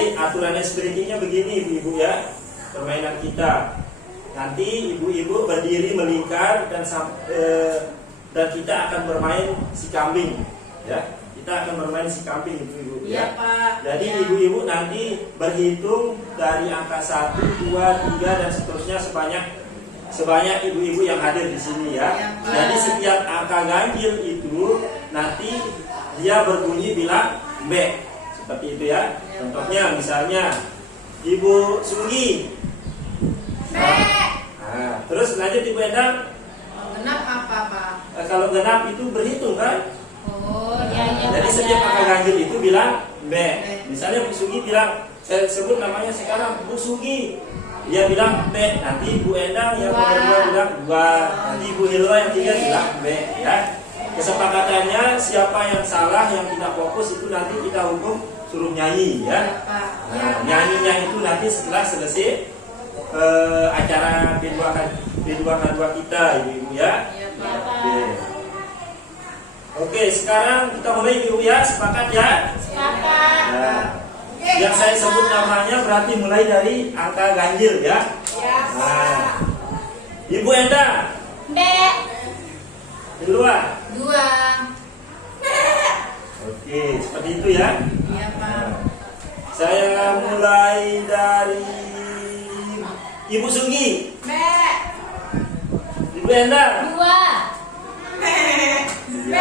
Jadi aturan sprintingnya begini ibu-ibu ya, permainan kita. Nanti ibu-ibu berdiri melingkar dan kita akan bermain si kambing ya. Kita akan bermain si kambing ibu-ibu ya. Pak. Jadi Ya. ibu-ibu nanti berhitung dari angka 1, 2, 3 dan seterusnya sebanyak ibu-ibu yang hadir di sini ya. Ya, Pak. Jadi setiap angka ganjil itu nanti dia berbunyi bilang B. Seperti itu ya. Contohnya misalnya Ibu Sunggi. Nah, terus lanjut Ibu Endang. Genap apa, Pak? Kalau genap itu berhitung kan? Oh, ya. Jadi setiap angka ganjil itu bilang B. Misalnya Bu Sugi bilang, saya sebut namanya sekarang Bu Sugi, dia bilang B. Nanti Bu Endang yang kedua bilang 2. Nanti Bu Hilwa yang 3 bilang B. Ya. Kesepakatannya siapa yang salah, yang tidak fokus itu nanti kita hukum suruh nyanyi ya. Nah, nyanyinya itu nanti setelah selesai acara B2K2 kita ibu-ibu ya. Oke. Oke, sekarang kita mulai ibu ya, sepakat ya? Sepakat. Nah, yang saya sebut namanya berarti mulai dari angka ganjil ya. Nah, Ibu Endang. B. Keluar. 2. Oke, seperti itu ya. Iya, Pak. Saya mulai dari Ibu Sunggi. B. Ibu Endang. 2. B.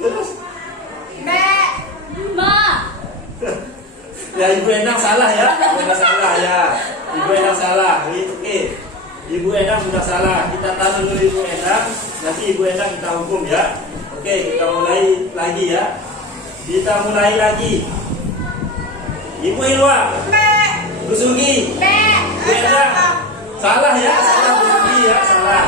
Terus B. 5. ya Ibu Endang salah ya. Ibu Endang salah ya. Ibu Endang salah. Oke. Ibu Endang sudah salah. Kita tahan dulu Ibu Endang. Nanti Ibu Endang kita hukum ya. Oke, kita mulai lagi ya. Kita mulai lagi. Ibu Hilwa. B. Bu Sugi. B. Ibu Endang. Salah ya. Salah Bu Sugi ya. Salah.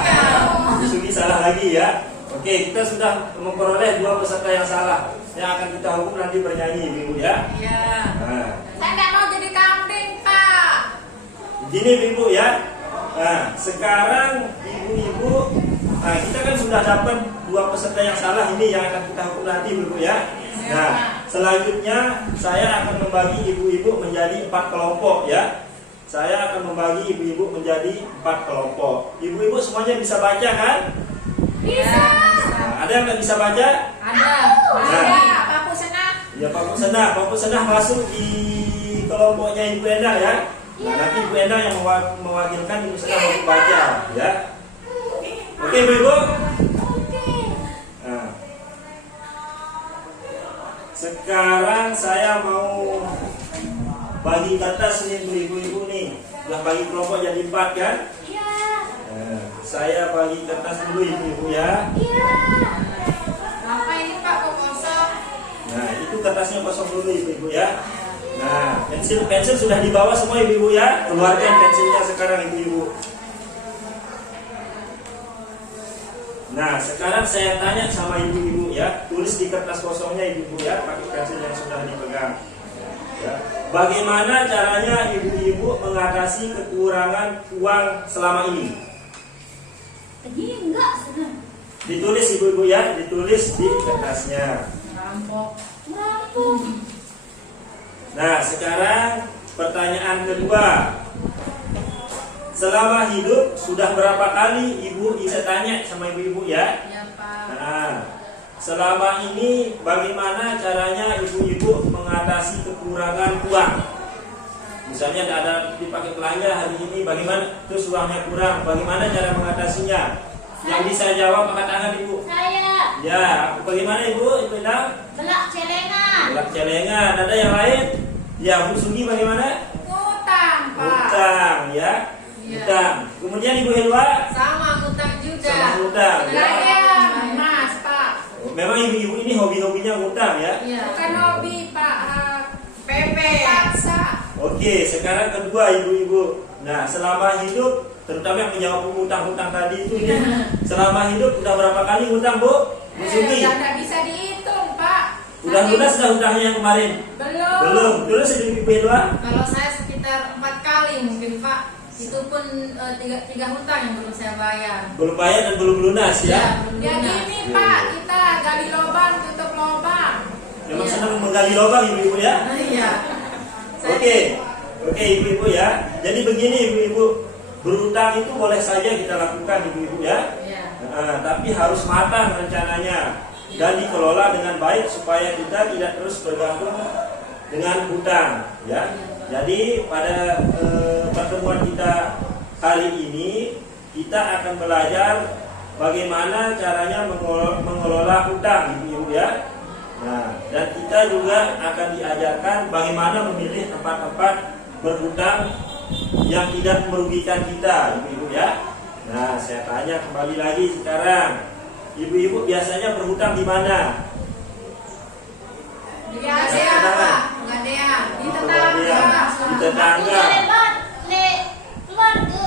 Bu Sugi salah lagi ya. Oke, kita sudah memperoleh 2 peserta yang salah. Yang akan kita hukum nanti bernyanyi Ibu ya. Iya. Nah, Saya nggak mau jadi kambing, Pak. gini Ibu ya. Nah, sekarang ibu-ibu, nah kita kan sudah dapat 2 peserta yang salah ini yang akan kita hukum nanti Ibu ya. Nah, selanjutnya saya akan membagi ibu-ibu menjadi 4 kelompok ya. Saya akan membagi ibu-ibu menjadi 4 kelompok. Ibu-ibu semuanya bisa baca kan? Bisa. Nah, ada yang nggak bisa baca? Ada. Paku senang. Ya Pak Pusenah masuk di kelompoknya Ibu Endang ya. Nah, nanti Ibu Endang yang mewakilkan Ibu Senah untuk baca ya. Oke Ibu. Nah, sekarang saya mau bagi kertas nih ibu-ibu nih. Udah bagi kelompok jadi 4 kan? Iya. Nah, saya bagi kertas dulu ibu-ibu ya. Iya. Apa ini Pak kok kosong? Nah, itu kertasnya kosong dulu ibu-ibu ya. Nah, pensil sudah dibawa semua ibu-ibu ya. Keluarkan pensilnya sekarang ibu-ibu. Nah, sekarang saya tanya sama ibu-ibu ya. Tulis di kertas kosongnya ibu-ibu ya, pakai pensil yang sudah dipegang. Ya. Bagaimana caranya ibu-ibu mengatasi kekurangan uang selama ini? Ini enggak senang. Ditulis ibu-ibu ya, ditulis di kertasnya. Rampok. Nah, sekarang pertanyaan kedua. Selama hidup sudah berapa kali ibu bisa tanya sama ibu-ibu ya? Iya, Pak. Nah, selama ini bagaimana caranya ibu-ibu mengatasi kekurangan uang? Misalnya ada dipakai belanja hari ini, bagaimana? Terus uangnya kurang, bagaimana cara mengatasinya? Yang bisa jawab angkat tangan ibu. Saya Ya, bagaimana ibu? Itu dah belak celengan. belak celengan. Ada yang lain? Ya, Bu Sugi bagaimana? Utang, Pak. Utang ya. Iya. Utang. Kemudian Ibu Hilwa Sama utang juga. sama utang. Ya. Saya Mas, Pak. Memang ibu-ibu ini hobi-hobinya utang ya. Iya. Bukan hobi, Pak. PP. Paksa. Oke, sekarang kedua ibu-ibu. Nah, selama hidup, terutama yang menjawab utang-utang tadi itu ini, selama hidup udah berapa kali utang Bu? Bu Sugi? Nggak bisa dihitung, Pak. Udah lunas sudah utangnya yang kemarin? Belum. Belum. Terus Ibu Hilwa? Kalau saya sekitar 4 kali mungkin, Pak. Itu pun tiga hutang yang belum saya bayar. Belum bayar dan belum lunas ya? Belum lunas. Gini, Pak, kita gali lubang, tutup lubang. Memang senang menggali lubang ibu-ibu ya? Iya. Oke ibu-ibu ya. Jadi begini ibu-ibu, berhutang itu boleh saja kita lakukan ibu-ibu ya. Tapi harus matang rencananya dan dikelola dengan baik supaya kita tidak terus bergantung dengan hutang ya. Jadi pada pertemuan kita kali ini kita akan belajar bagaimana caranya mengelola hutang ibu-ibu ya. Nah, dan kita juga akan diajarkan bagaimana memilih tempat-tempat berhutang yang tidak merugikan kita ibu-ibu ya. Nah, saya tanya kembali lagi sekarang, ibu-ibu biasanya berhutang di mana? Di Gadea, Pak. Gadea. Di tetangga. Di tetangga. Keluarga.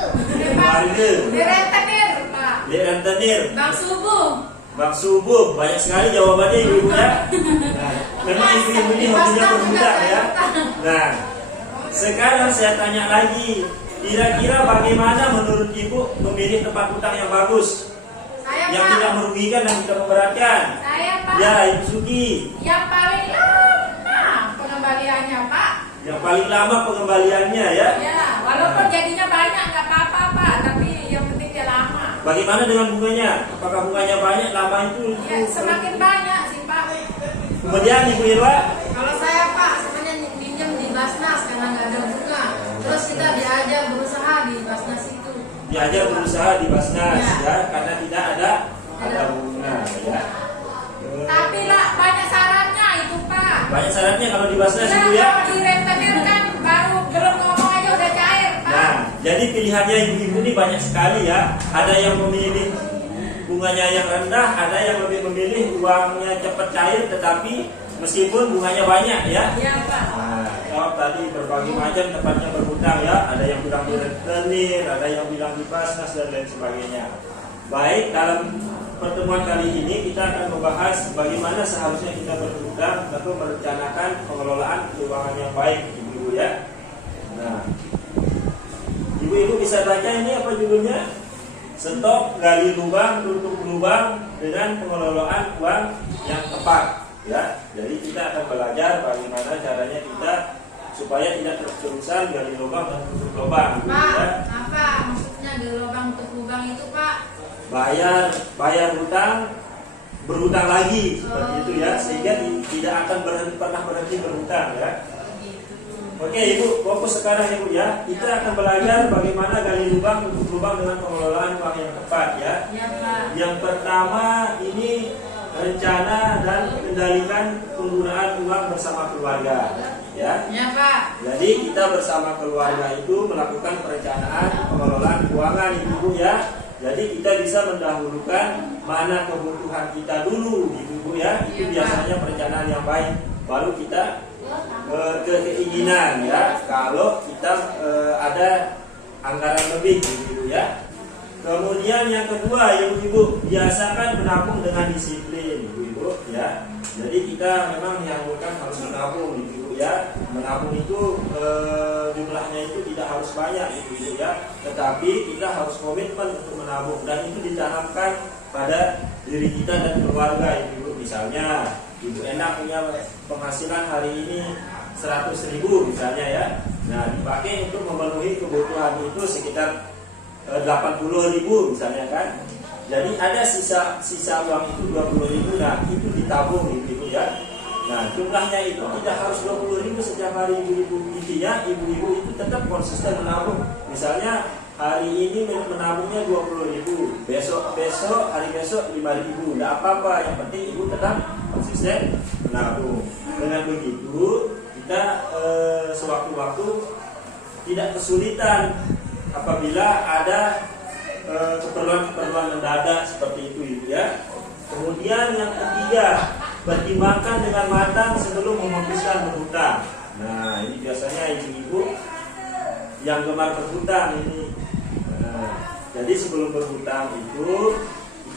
Di rentenir, Pak. Di rentenir. Bang Subuh. Bang Subuh. Banyak sekali jawabannya ibu-ibu ya. Nah, memang ibu-ibu ini hobinya berhutang ya. Nah, sekarang saya tanya lagi, kira-kira bagaimana menurut ibu memilih tempat hutang yang bagus? Saya, yang Pak. tidak merugikan dan tidak memberatkan? Saya, Pak. Ya, Ibu Sugi. Yang paling lama pengembaliannya, Pak. Yang paling lama pengembaliannya ya. Ya, walaupun jadinya banyak nggak apa-apa, Pak, tapi yang penting dia lama. Bagaimana dengan bunganya? Apakah bunganya banyak, lama itu? Ya, semakin banyak sih, Pak. Kemudian Ibu Irwa? Kalau saya, Pak, sebenarnya minjem di Basnas karena nggak ada bunga. Terus kita diajar berusaha di Basnas itu. Diajar berusaha di Basnas Ya. ya, karena tidak ada bunga ya. Tapi lah banyak syaratnya itu, Pak. Banyak syaratnya kalau di Basnas itu ya. Kalau di rentenir kan baru belum ngomong aja udah cair, Pak. Nah, jadi pilihannya ibu-ibu ini banyak sekali ya. Ada yang memilih bunganya yang rendah, ada yang lebih memilih uangnya cepat cair tetapi meskipun bunganya banyak ya. Iya, Pak. Nah, kalau tadi berbagai macam tempatnya berhutang ya, ada yang bilang di rentenir, ada yang bilang di Basnas dan lain sebagainya. Baik, dalam pertemuan kali ini kita akan membahas bagaimana seharusnya kita berhutang atau merencanakan pengelolaan keuangan yang baik, ibu-ibu ya. Nah, ibu-ibu bisa baca ini apa judulnya? Stok, gali lubang, tutup lubang dengan pengelolaan uang yang tepat ya. Jadi kita akan belajar bagaimana caranya kita supaya tidak terus-terusan gali lubang dan tutup lubang ibu Pak, ya. apa maksudnya gali lubang tutup lubang itu, Pak? Bayar hutang, berhutang lagi seperti itu ya, sehingga tidak akan pernah berhenti berhutang ya. Oke ibu, fokus sekarang ibu ya. Kita akan belajar bagaimana gali lubang, tutup lubang dengan pengelolaan uang yang tepat ya. Ya, Pak. Yang pertama ini rencana dan kendalikan penggunaan uang bersama keluarga ya. Ya, Pak. Jadi kita bersama keluarga itu melakukan perencanaan pengelolaan keuangan ibu ya. Jadi kita bisa mendahulukan mana kebutuhan kita dulu ibu ya. Itu biasanya perencanaan yang baik. Baru kita ke keinginan ya. Kalau kita ada anggaran lebih ibu ya. Kemudian yang kedua ibu-ibu, biasakan menabung dengan disiplin ibu ya. Jadi kita memang dianjurkan harus menabung ibu ya. Menabung itu jumlahnya itu tidak harus banyak ibu ya. Tetapi kita harus komitmen untuk menabung dan itu ditanamkan pada diri kita dan keluarga ibu. Misalnya ibu enak punya penghasilan hari ini 100.000 misalnya ya. Nah dipakai untuk memenuhi kebutuhan itu sekitar 80.000 misalnya kan. Jadi ada sisa uang itu 20.000. Nah itu ditabung ibu ya. Nah jumlahnya itu tidak harus 20.000 setiap hari ibu-ibu. Intinya ibu-ibu itu tetap konsisten menabung. Misalnya hari ini menabungnya 20.000, besok hari besok 5.000. Tidak apa-apa, yang penting ibu tetap konsisten menabung. Dengan begitu kita sewaktu-waktu tidak kesulitan apabila ada keperluan mendadak seperti itu ibu ya. Kemudian yang ketiga, pertimbangkan dengan matang sebelum memutuskan berhutang. Nah ini biasanya ibu-ibu yang gemar berhutang ini. Jadi sebelum berhutang itu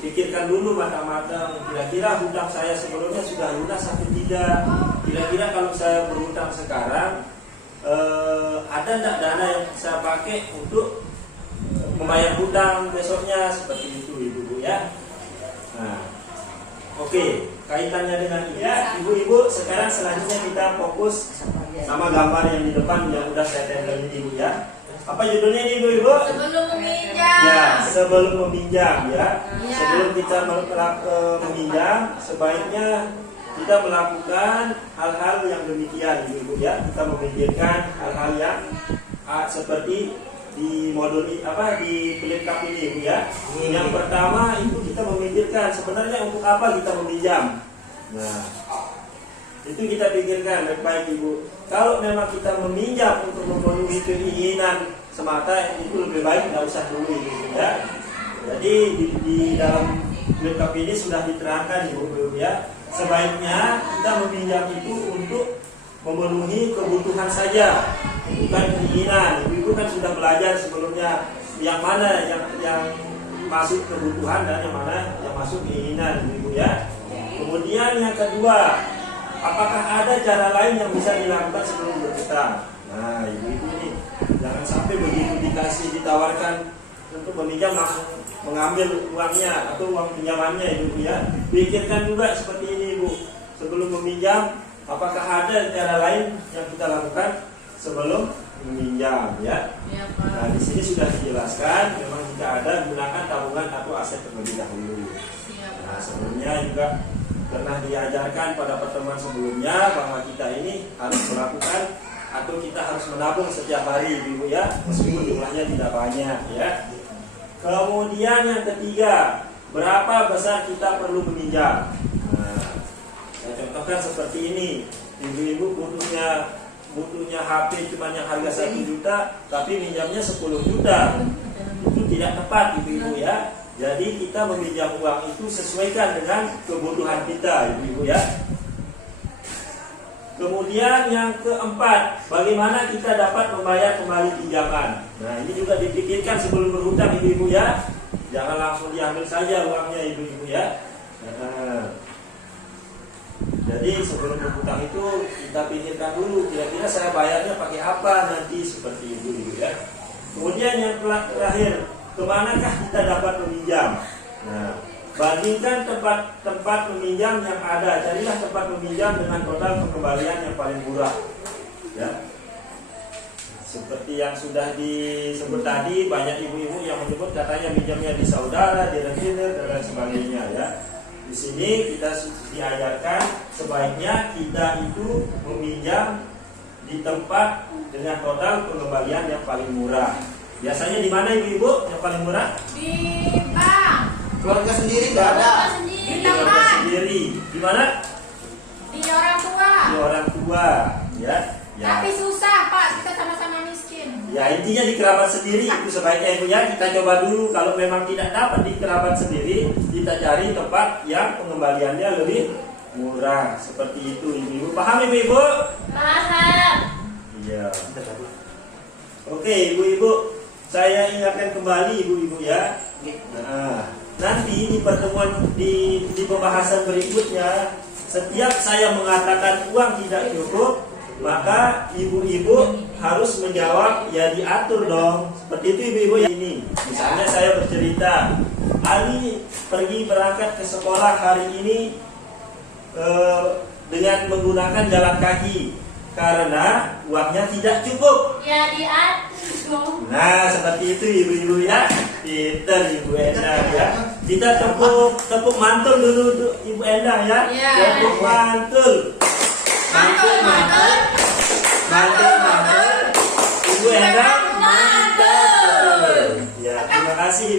pikirkan dulu matang-matang. Kira-kira hutang saya sebelumnya sudah lunas atau tidak? Kira-kira kalau saya berhutang sekarang ada tidak dana yang saya pakai untuk membayar hutang besoknya, seperti itu ibu-ibu ya. Nah, oke, kaitannya dengan ini, ibu-ibu sekarang selanjutnya kita fokus sama gambar yang di depan yang udah saya tempel ini Ibu ya. Apa judulnya ini Ibu? Sebelum meminjam. Ya, sebelum meminjam ya. Ya. Sebelum kita meminjam, sebaiknya kita melakukan hal-hal yang demikian Ibu ya. Kita memikirkan hal-hal yang seperti di modul di pelengkap ini Ibu ya. Yang pertama itu kita memikirkan sebenarnya untuk apa kita meminjam. Nah, itu kita pikirkan baik-baik Ibu. Kalau memang kita meminjam untuk memenuhi keinginan semata, itu lebih baik tidak usah dulu Ibu ya. Jadi di dalam pelengkap ini sudah diterangkan Ibu ya. Sebaiknya kita meminjam itu untuk memenuhi kebutuhan saja, bukan keinginan. Ibu kan sudah belajar sebelumnya yang mana yang masuk kebutuhan dan yang mana yang masuk keinginan Ibu ya. Kemudian yang kedua, apakah ada cara lain yang bisa dilakukan sebelum berhutang? Nah, Ibu ini jangan sampai begitu ditawarkan untuk meminjam langsung mengambil uangnya atau uang pinjamannya Ibu ya. Pikirkan juga seperti ini Ibu. Sebelum meminjam, apakah ada cara lain yang kita lakukan sebelum meminjam ya? Ya, Pak. Nah, di sini sudah dijelaskan memang jika ada gunakan tabungan atau aset terlebih dahulu. Siap, Nah, Pak. sebelumnya juga pernah diajarkan pada pertemuan sebelumnya bahwa kita ini harus melakukan atau kita harus menabung setiap hari Ibu ya, meskipun jumlahnya tidak banyak ya. Kemudian yang ketiga, berapa besar kita perlu meminjam? Nah, saya contohkan seperti ini. Ibu-ibu butuhnya HP cuma yang harga 1 juta, tapi minjamnya 10 juta. Itu tidak tepat Ibu-ibu ya. Jadi kita meminjam uang itu sesuaikan dengan kebutuhan kita Ibu-ibu ya. Kemudian yang keempat, bagaimana kita dapat membayar kembali pinjaman. Nah, ini juga dipikirkan sebelum berhutang Ibu-ibu ya. Jangan langsung diambil saja uangnya Ibu-ibu ya. Nah, jadi sebelum berhutang itu kita pikirkan dulu, kira-kira saya bayarnya pakai apa nanti, seperti itu Ibu ya. Kemudian yang terakhir, kemanakah kita dapat meminjam? Nah, bandingkan tempat meminjam yang ada. Carilah tempat meminjam dengan total pengembalian yang paling murah ya. Seperti yang sudah disebut tadi, banyak ibu-ibu yang menyebut katanya minjamnya di saudara, di rekening dan lain sebagainya ya. Di sini kita diajarkan sebaiknya kita itu meminjam di tempat dengan total pengembalian yang paling murah. Biasanya di mana ibu-ibu yang paling murah? Di bank. Keluarga sendiri nggak ada. Keluarga sendiri, Di keluarga teman. sendiri. Di mana? Di orang tua. Di orang tua ya. Tapi susah Pak, kita sama-sama miskin. Ya, intinya di kerabat sendiri itu sebaiknya Ibu ya. Kita coba dulu, kalau memang tidak dapat di kerabat sendiri, kita cari tempat yang pengembaliannya lebih murah. Seperti itu Ibu-ibu. Paham Ibu-ibu? Paham. Iya. Oke Ibu-ibu, saya ingatkan kembali Ibu-ibu ya. Nah, nanti di pertemuan di pembahasan berikutnya, setiap saya mengatakan uang tidak cukup, maka ibu-ibu harus menjawab ya diatur dong. Seperti itu ibu-ibu ya. Ini misalnya saya bercerita, Ali pergi berangkat ke sekolah hari ini dengan menggunakan jalan kaki karena uangnya tidak cukup. Ya diatur dong. Nah, seperti itu ibu-ibu ya. Pintar Ibu Endang ya. Kita tepuk mantul dulu Ibu Endang ya. Ya. Tepuk mantul. Mantul, mantul. Mantul, mantul. Ibu Endang. Mantul. Ya, terima kasih Ibu.